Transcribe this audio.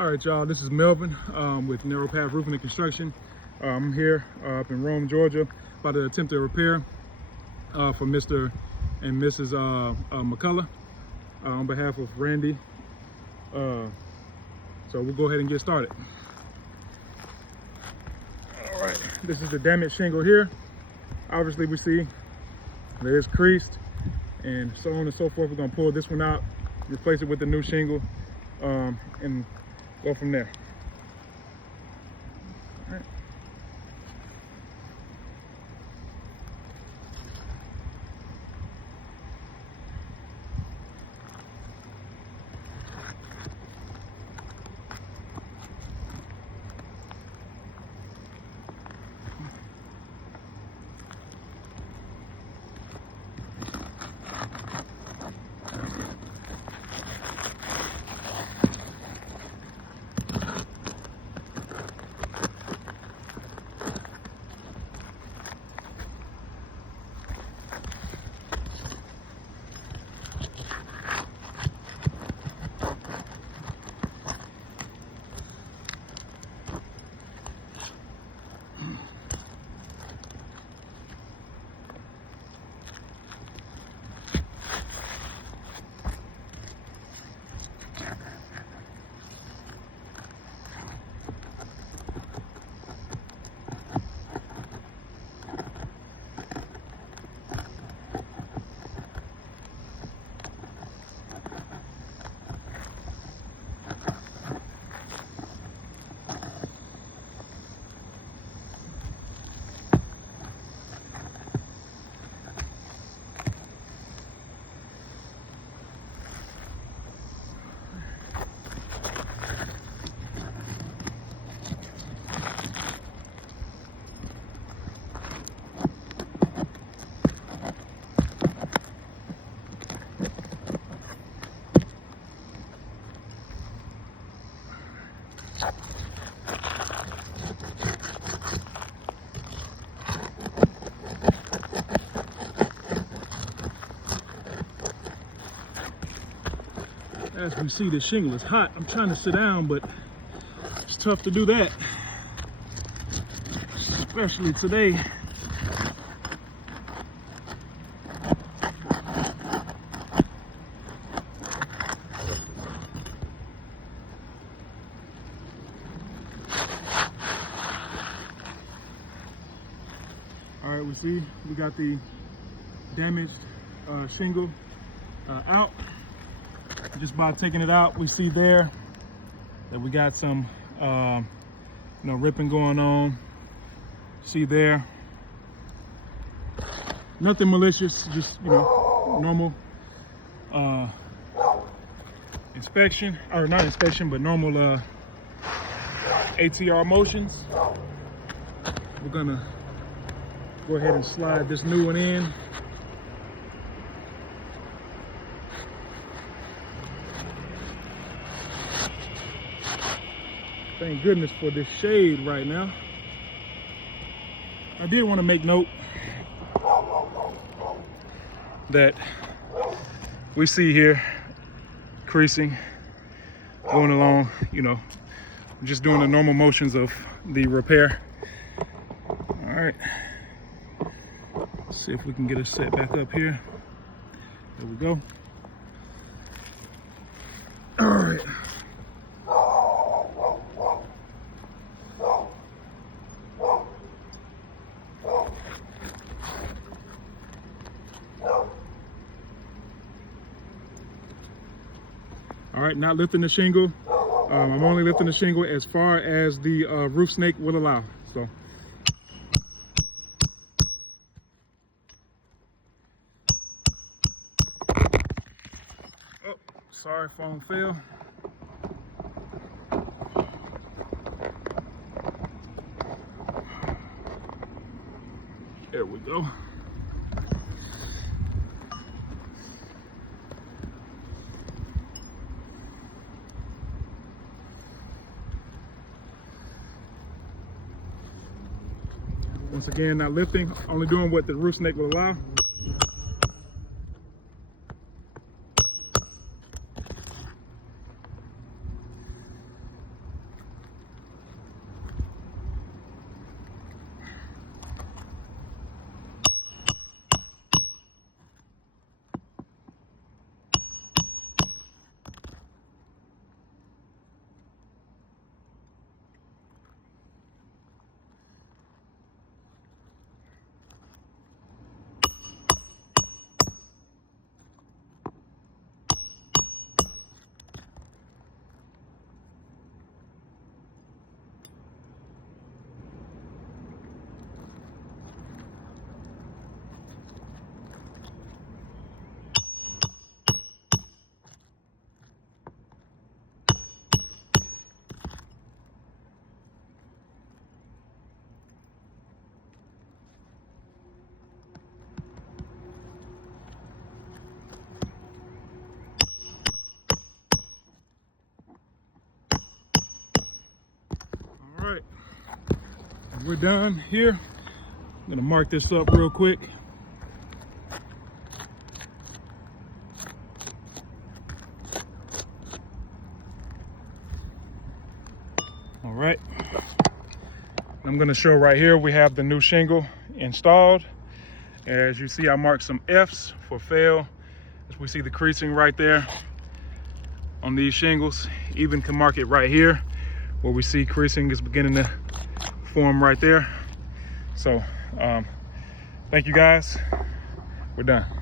All right, y'all, this is Melvin with Narrow Path Roofing and Construction. I'm here up in Rome, Georgia, about to attempt a repair for Mr. and Mrs. McCullough on behalf of Randy. So we'll go ahead and get started. All right, this is the damaged shingle here. Obviously, we see that it's creased and so on and so forth. We're gonna pull this one out, replace it with the new shingle, and go from there. All right. As we see, the shingle is hot. I'm trying to sit down, but it's tough to do that, especially today. All right, we see we got the damaged shingle out. Just by taking it out, we see there that we got some ripping going on. See there, nothing malicious, just normal inspection, or not inspection, but normal ATR motions. We're gonna go ahead and slide this new one in. Thank goodness for this shade right now. I did want to make note that we see here creasing, going along, just doing the normal motions of the repair. All right, let's see if we can get it set back up here. There we go. All right. All right, not lifting the shingle. I'm only lifting the shingle as far as the roof snake will allow. So. Oh, sorry, phone fell. There we go. Once again, not lifting, only doing what the roof snake will allow. right, we're done here. I'm gonna mark this up real quick. All right, I'm gonna show right here, we have the new shingle installed. As you see, I marked some F's for fail. As we see the creasing right there on these shingles. Even can mark it right here where we see creasing is beginning to form right there. So thank you guys, we're done.